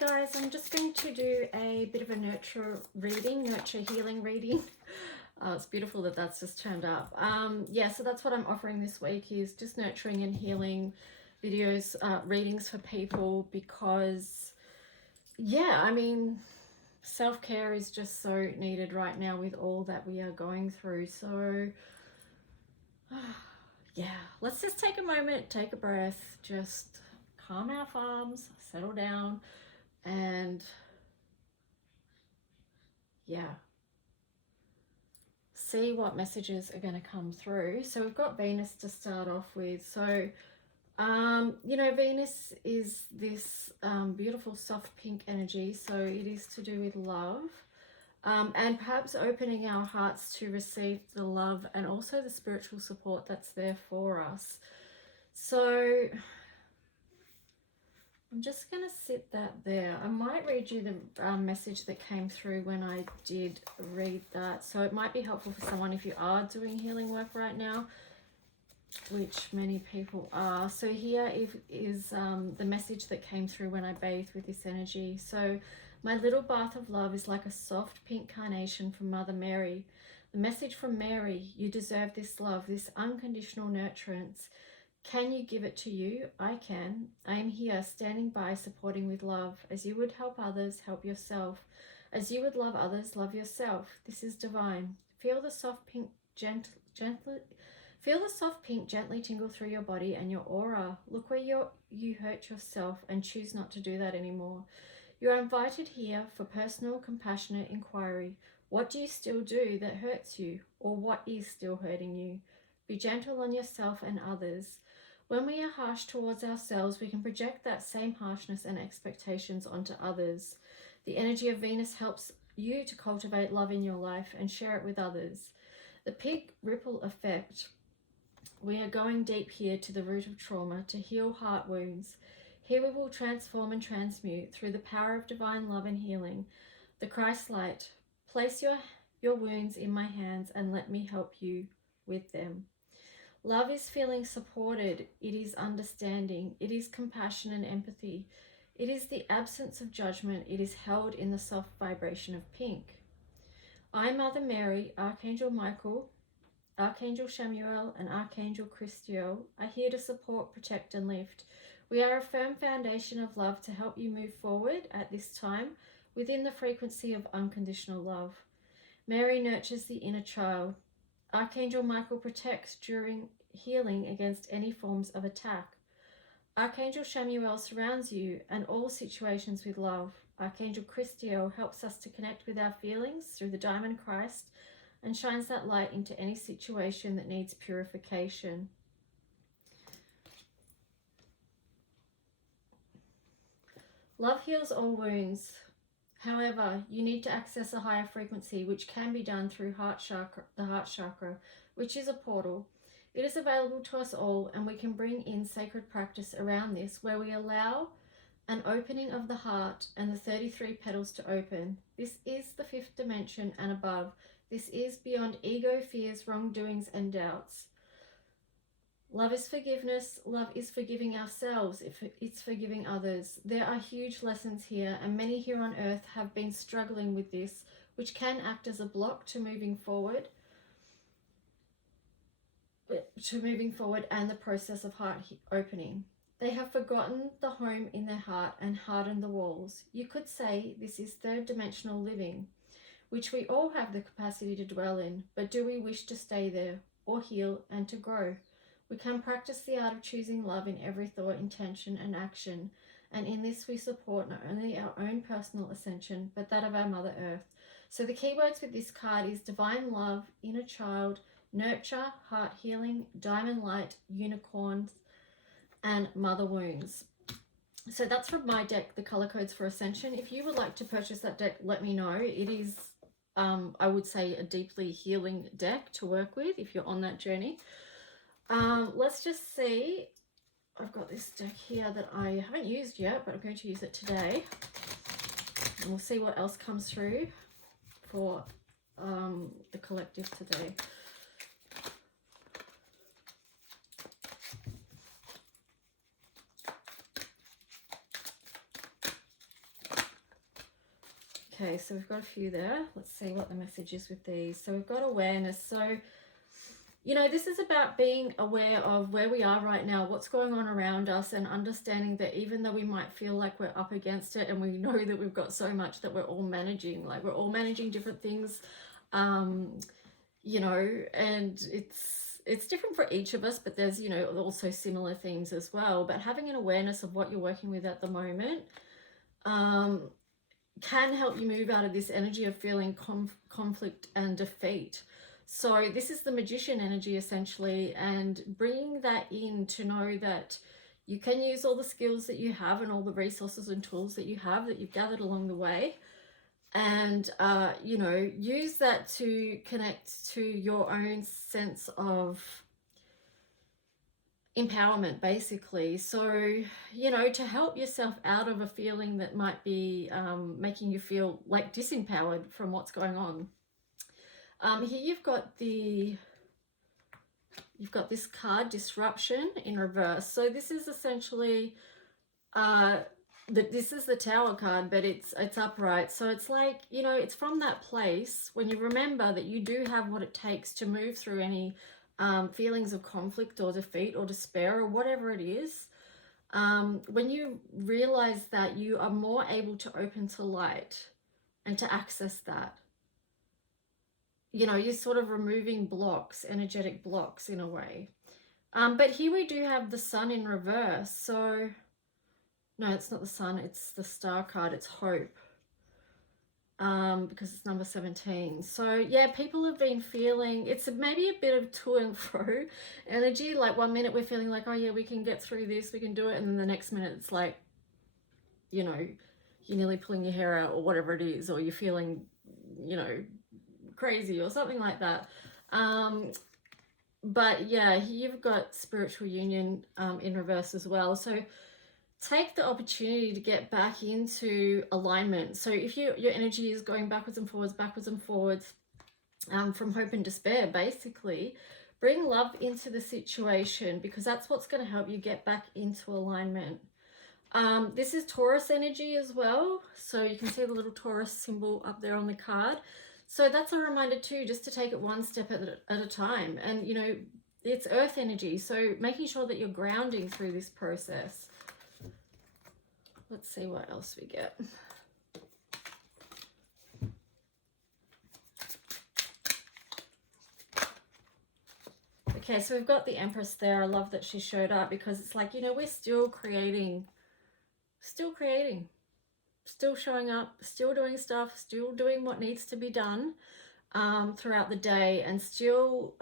guys, I'm just going to do a bit of a nurture healing reading. It's beautiful that that's just turned up. Yeah, so that's what I'm offering this week, is just nurturing and healing videos, readings for people, because yeah, I mean, self-care is just so needed right now with all that we are going through. So yeah, let's just take a moment, take a breath, just calm our farms, settle down, and yeah, see what messages are going to come through. So we've got Venus to start off with. So you know, Venus is this beautiful soft pink energy, so it is to do with love, and perhaps opening our hearts to receive the love and also the spiritual support that's there for us. So I'm just going to sit that there. I might read you the message that came through when I did read that. So it might be helpful for someone if you are doing healing work right now, which many people are. So here is the message that came through when I bathed with this energy. So my little bath of love is like a soft pink carnation from Mother Mary. The message from Mary: you deserve this love, this unconditional nurturance. Can you give it to you? I can. I am here, standing by, supporting with love. As you would help others, help yourself. As you would love others, love yourself. This is divine. Feel the soft pink gently tingle through your body and your aura. Look where you hurt yourself and choose not to do that anymore. You are invited here for personal, compassionate inquiry. What do you still do that hurts you, or what is still hurting you? Be gentle on yourself and others. When we are harsh towards ourselves, we can project that same harshness and expectations onto others. The energy of Venus helps you to cultivate love in your life and share it with others. The pink ripple effect. We are going deep here to the root of trauma, to heal heart wounds. Here we will transform and transmute through the power of divine love and healing. The Christ light. Place your wounds in my hands and let me help you with them. Love is feeling supported. It is understanding. It is compassion and empathy. It is the absence of judgment. It is held in the soft vibration of pink. I, Mother Mary, Archangel Michael, Archangel Chamuel, and Archangel Christiel are here to support, protect, and lift. We are a firm foundation of love to help you move forward at this time within the frequency of unconditional love. Mary nurtures the inner child. Archangel Michael protects during healing against any forms of attack. Archangel Chamuel surrounds you and all situations with love. Archangel Christiel helps us to connect with our feelings through the Diamond Christ and shines that light into any situation that needs purification. Love heals all wounds. However, you need to access a higher frequency, which can be done through the heart chakra, which is a portal. It is available to us all, and we can bring in sacred practice around this, where we allow an opening of the heart and the 33 petals to open. This is the 5th dimension and above. This is beyond ego, fears, wrongdoings, and doubts. Love is forgiveness. Love is forgiving ourselves. It's forgiving others. There are huge lessons here, and many here on earth have been struggling with this, which can act as a block to moving forward and the process of heart opening. They have forgotten the home in their heart and hardened the walls. You could say this is 3rd dimensional living, which we all have the capacity to dwell in, but do we wish to stay there or heal and to grow? We can practice the art of choosing love in every thought, intention, and action, and in this we support not only our own personal ascension, but that of our Mother Earth. So the keywords with this card is divine love, inner child, nurture, heart healing, diamond light, unicorns, and mother wounds. So that's from my deck, the color codes for Ascension. If you would like to purchase that deck, let me know. It is, I would say, a deeply healing deck to work with if you're on that journey. Let's just see. I've got this deck here that I haven't used yet, but I'm going to use it today. And we'll see what else comes through for the collective today. Okay, so we've got a few there. Let's see what the message is with these. So we've got awareness. So, you know, this is about being aware of where we are right now, what's going on around us, and understanding that even though we might feel like we're up against it, and we know that we've got so much that we're all managing, like we're all managing different things, you know, and it's different for each of us, but there's, you know, also similar themes as well. But having an awareness of what you're working with at the moment can help you move out of this energy of feeling conflict and defeat. So this is the magician energy essentially, and bringing that in to know that you can use all the skills that you have and all the resources and tools that you have that you've gathered along the way, and you know, use that to connect to your own sense of empowerment, basically. So, you know, to help yourself out of a feeling that might be making you feel like disempowered from what's going on. Here you've got this card, disruption, in reverse. So this is essentially this is the Tower card, but it's upright. So it's like, you know, it's from that place when you remember that you do have what it takes to move through any feelings of conflict or defeat or despair or whatever it is. When you realize that, you are more able to open to light and to access that. You know, you're sort of removing blocks, energetic blocks in a way. But here we do have the Sun in reverse. So, no, it's not the Sun, it's the Star card, it's hope. Because it's number 17. So yeah, people have been feeling, it's maybe a bit of to and fro energy. Like one minute we're feeling like, oh yeah, we can get through this, we can do it. And then the next minute it's like, you know, you're nearly pulling your hair out or whatever it is, or you're feeling, you know, crazy or something like that. But yeah, you've got spiritual union in reverse as well. So take the opportunity to get back into alignment. So if your energy is going backwards and forwards from hope and despair, basically, bring love into the situation, because that's what's going to help you get back into alignment. This is Taurus energy as well. So you can see the little Taurus symbol up there on the card. So that's a reminder too, just to take it one step at a time. And, you know, it's earth energy. So making sure that you're grounding through this process. Let's see what else we get. Okay, so we've got the Empress there. I love that she showed up, because it's like, you know, we're still creating, still showing up, still doing stuff, still doing what needs to be done throughout the day, and still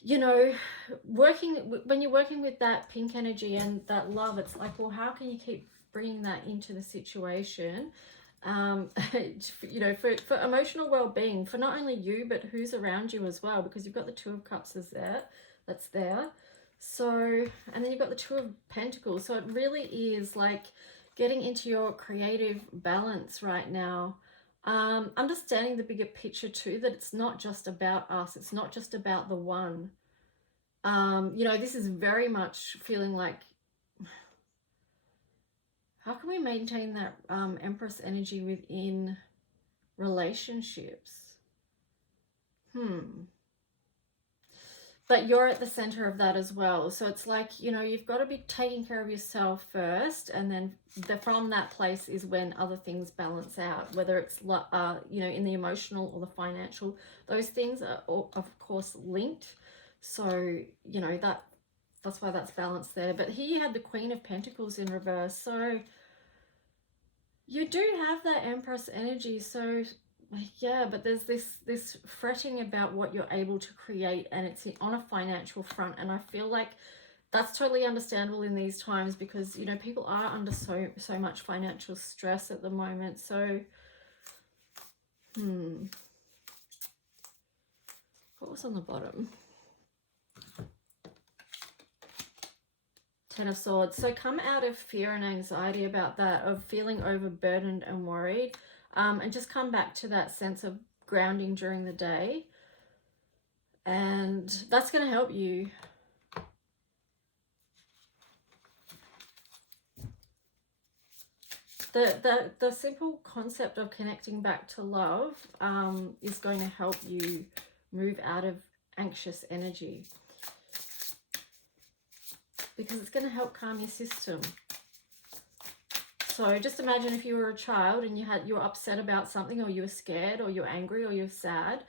you know, when you're working with that pink energy and that love, it's like, well, how can you keep bringing that into the situation? You know, for emotional well-being, for not only you, but who's around you as well, because you've got the Two of Cups that's there. So, and then you've got the Two of Pentacles. So it really is like getting into your creative balance right now. Understanding the bigger picture too, that it's not just about us, it's not just about the one. You know, this is very much feeling like, how can we maintain that Empress energy within relationships? But you're at the center of that as well. So it's like, you know, you've got to be taking care of yourself first, and then from that place is when other things balance out, whether it's, you know, in the emotional or the financial. Those things are, of course, linked. So, you know, that's why that's balanced there. But here you had the Queen of Pentacles in reverse. So you do have that Empress energy. So yeah, but there's this fretting about what you're able to create, and it's on a financial front. And I feel like that's totally understandable in these times, because, you know, people are under so much financial stress at the moment. So what was on the bottom? Ten of Swords. So come out of fear and anxiety about that, of feeling overburdened and worried, and just come back to that sense of grounding during the day, and that's going to help you. the simple concept of connecting back to love is going to help you move out of anxious energy, because it's going to help calm your system. So just imagine if you were a child and you were upset about something, or you were scared, or you're angry, or you're sad,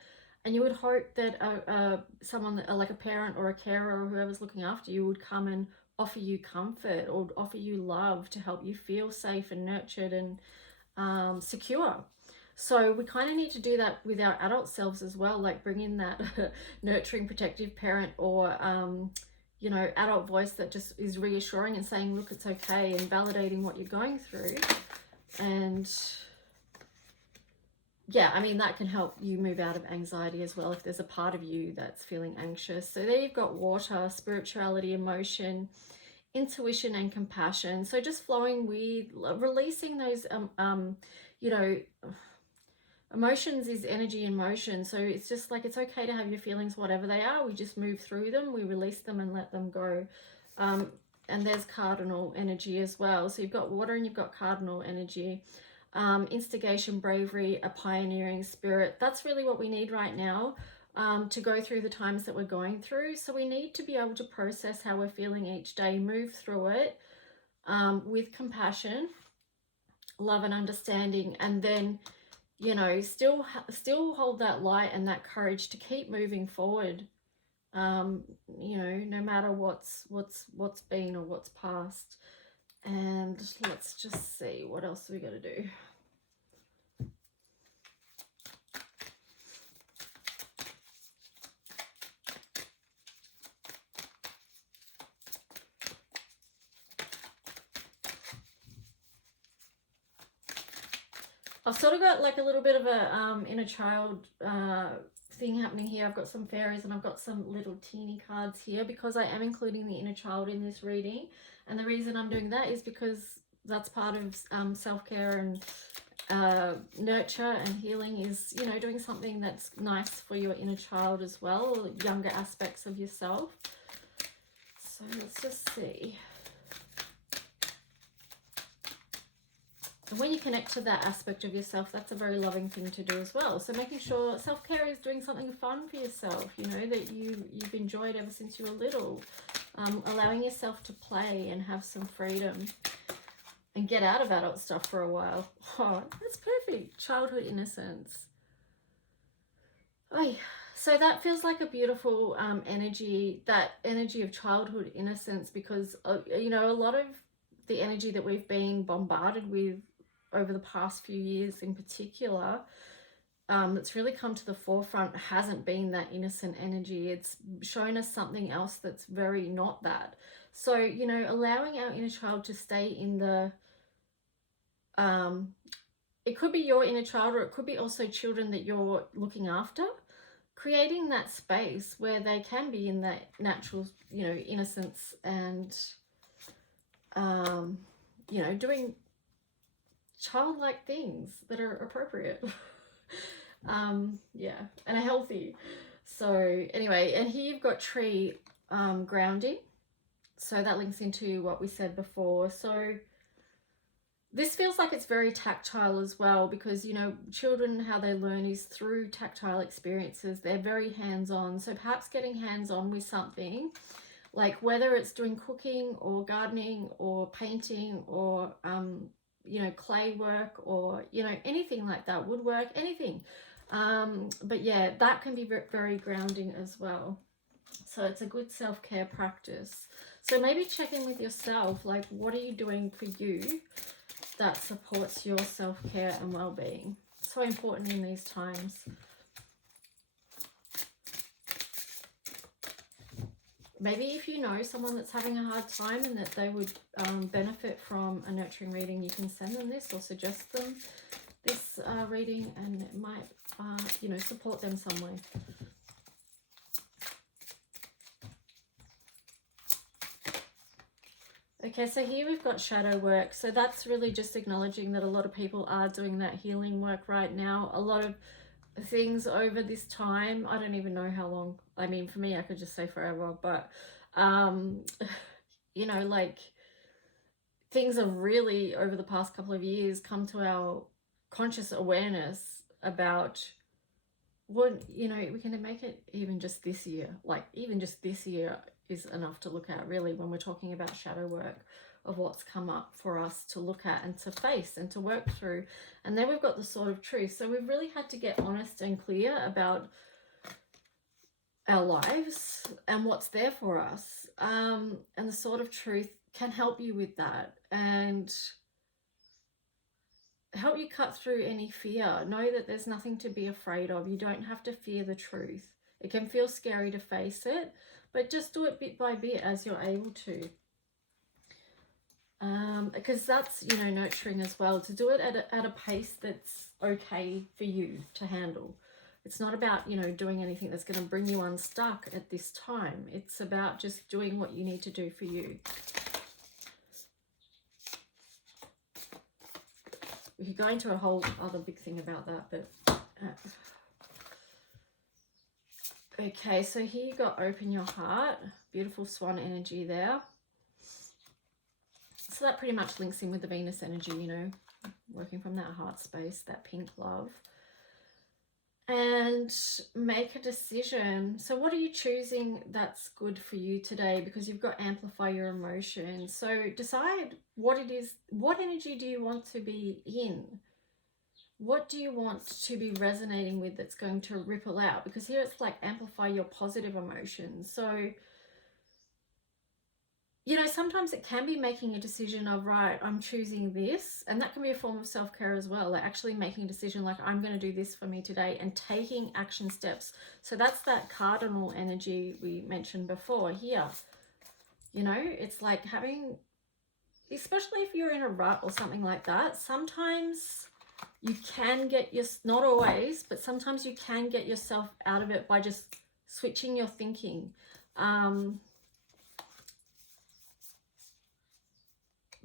and you would hope that someone like a parent or a carer or whoever's looking after you would come and offer you comfort or offer you love to help you feel safe and nurtured and secure. So we kind of need to do that with our adult selves as well, like bring in that nurturing, protective parent or you know, adult voice that just is reassuring and saying, look, it's okay, and validating what you're going through. And yeah, I mean, that can help you move out of anxiety as well if there's a part of you that's feeling anxious. So there you've got water, spirituality, emotion, intuition, and compassion. So just flowing with, releasing those, you know, emotions is energy in motion. So it's just like, it's okay to have your feelings, whatever they are. We just move through them, we release them and let them go. And there's cardinal energy as well. So you've got water and you've got cardinal energy. Instigation, bravery, a pioneering spirit. That's really what we need right now to go through the times that we're going through. So we need to be able to process how we're feeling each day, move through it with compassion, love and understanding, and then, you know, still hold that light and that courage to keep moving forward, you know, no matter what's been or what's past. And let's just see what else we got to do. I've sort of got like a little bit of a inner child thing happening here. I've got some fairies and I've got some little teeny cards here because I am including the inner child in this reading. And the reason I'm doing that is because that's part of self-care and nurture and healing is, you know, doing something that's nice for your inner child as well, or younger aspects of yourself. So let's just see. And when you connect to that aspect of yourself, that's a very loving thing to do as well. So making sure self-care is doing something fun for yourself, you know, that you've enjoyed ever since you were little. Allowing yourself to play and have some freedom and get out of adult stuff for a while. Oh, that's perfect. Childhood innocence. Oh, so that feels like a beautiful energy, that energy of childhood innocence, because, you know, a lot of the energy that we've been bombarded with over the past few years in particular, that's really come to the forefront hasn't been that innocent energy. It's shown us something else that's very not that. So, you know, allowing our inner child to stay in the, it could be your inner child, or it could be also children that you're looking after, creating that space where they can be in that natural, you know, innocence and, you know, doing childlike things that are appropriate. Yeah, and are healthy. So anyway, and here you've got tree grounding, so that links into what we said before. So this feels like it's very tactile as well, because, you know, children, how they learn is through tactile experiences. They're very hands-on, so perhaps getting hands-on with something, like whether it's doing cooking or gardening or painting or you know, clay work, or, you know, anything like that, woodwork, anything. But yeah, that can be very grounding as well. So it's a good self-care practice. So maybe check in with yourself, like, what are you doing for you that supports your self-care and well-being? So important in these times. Maybe if you know someone that's having a hard time and that they would benefit from a nurturing reading, you can send them this or suggest them this reading, and it might, you know, support them some way. Okay, so here we've got shadow work. So that's really just acknowledging that a lot of people are doing that healing work right now. A lot of things over this time, I don't even know how long. I mean, for me, I could just say forever, but you know, like, things have really, over the past couple of years, come to our conscious awareness about what, you know, we can make it even just this year. Like, even just this year is enough to look at, really, when we're talking about shadow work, of what's come up for us to look at and to face and to work through. And then we've got the Sword of Truth. So we've really had to get honest and clear about our lives and what's there for us. And the Sword of Truth can help you with that and help you cut through any fear. Know that there's nothing to be afraid of. You don't have to fear the truth. It can feel scary to face it, but just do it bit by bit as you're able to. Because that's, you know, nurturing as well, to do it at a pace that's okay for you to handle. It's not about, you know, doing anything that's going to bring you unstuck at this time. It's about just doing what you need to do for you. We could go into a whole other big thing about that, but okay, so here you got open your heart. Beautiful swan energy there. So that pretty much links in with the Venus energy, you know, working from that heart space, that pink love. And make a decision. So what are you choosing that's good for you today? Because you've got amplify your emotions. So decide what it is. What energy do you want to be in? What do you want to be resonating with that's going to ripple out? Because here it's like amplify your positive emotions. So, you know, sometimes it can be making a decision of, right, I'm choosing this. And that can be a form of self-care as well. Like actually making a decision like, I'm going to do this for me today, and taking action steps. So that's that cardinal energy we mentioned before here. You know, it's like having, especially if you're in a rut or something like that, sometimes you can get not always, but sometimes you can get yourself out of it by just switching your thinking.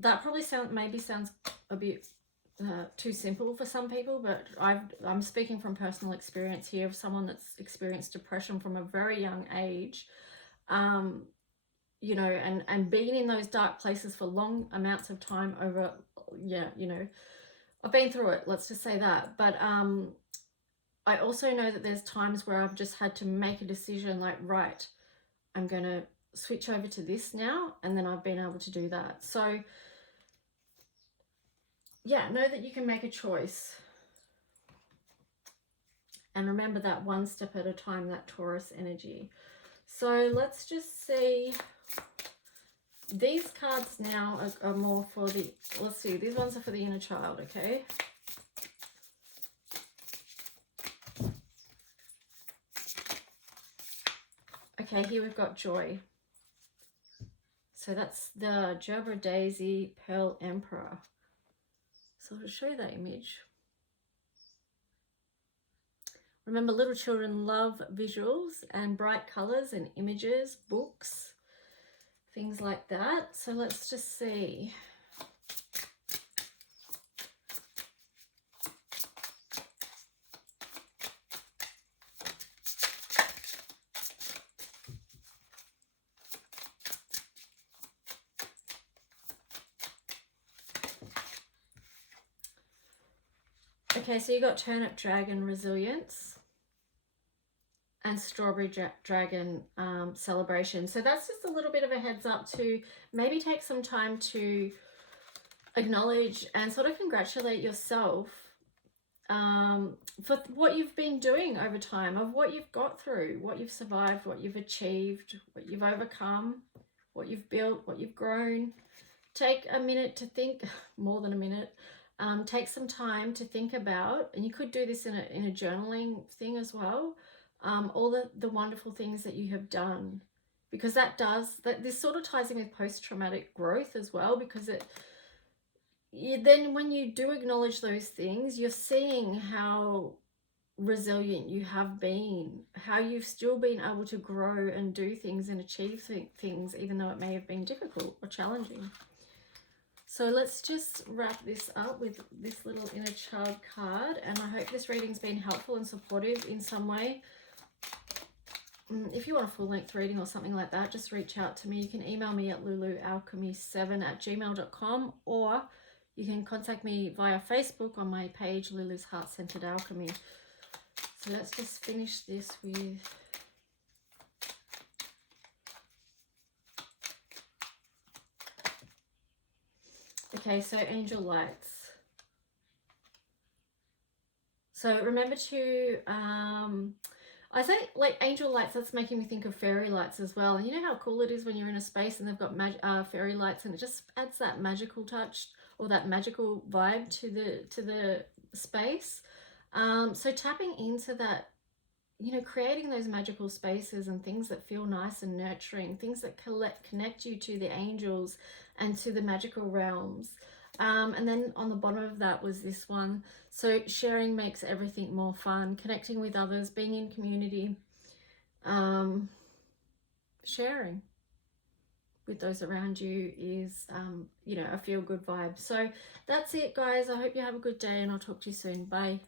That probably sounds a bit too simple for some people, but I'm speaking from personal experience here of someone that's experienced depression from a very young age, you know, and being in those dark places for long amounts of time over, yeah, you know, I've been through it, let's just say that. But I also know that there's times where I've just had to make a decision like, right, I'm going to switch over to this now, and then I've been able to do that. So yeah, know that you can make a choice. And remember that one step at a time, that Taurus energy. So let's just see. These cards now are more for the, let's see, these ones are for the inner child, okay? Okay, here we've got joy. So that's the Gerbera Daisy Pearl Emperor. So I'll show you that image. Remember, little children love visuals and bright colors and images, books, things like that. So let's just see. Okay, so you got Turnip Dragon Resilience and Strawberry Dragon Celebration. So that's just a little bit of a heads up to maybe take some time to acknowledge and sort of congratulate yourself for what you've been doing over time, of what you've got through, what you've survived, what you've achieved, what you've overcome, what you've built, what you've grown. Take a minute to think, more than a minute. Take some time to think about, and you could do this in a journaling thing as well, all the wonderful things that you have done, because this sort of ties in with post-traumatic growth as well, because then when you do acknowledge those things, you're seeing how resilient you have been, how you've still been able to grow and do things and achieve things, even though it may have been difficult or challenging. So let's just wrap this up with this little inner child card, and I hope this reading's been helpful and supportive in some way. if you want a full-length reading or something like that, just reach out to me. You can email me at lulualchemy7@gmail.com, or you can contact me via Facebook on my page, Lulu's Heart-Centered Alchemy. So let's just finish this with... Okay, so angel lights. So remember to, I say like angel lights, that's making me think of fairy lights as well. And you know how cool it is when you're in a space and they've got fairy lights, and it just adds that magical touch or that magical vibe to the space. So tapping into that, you know, creating those magical spaces and things that feel nice and nurturing, things that connect you to the angels and to the magical realms. And then on the bottom of that was this one. So sharing makes everything more fun. Connecting with others, being in community, sharing with those around you is, you know, a feel-good vibe. So that's it, guys. I hope you have a good day, and I'll talk to you soon. Bye.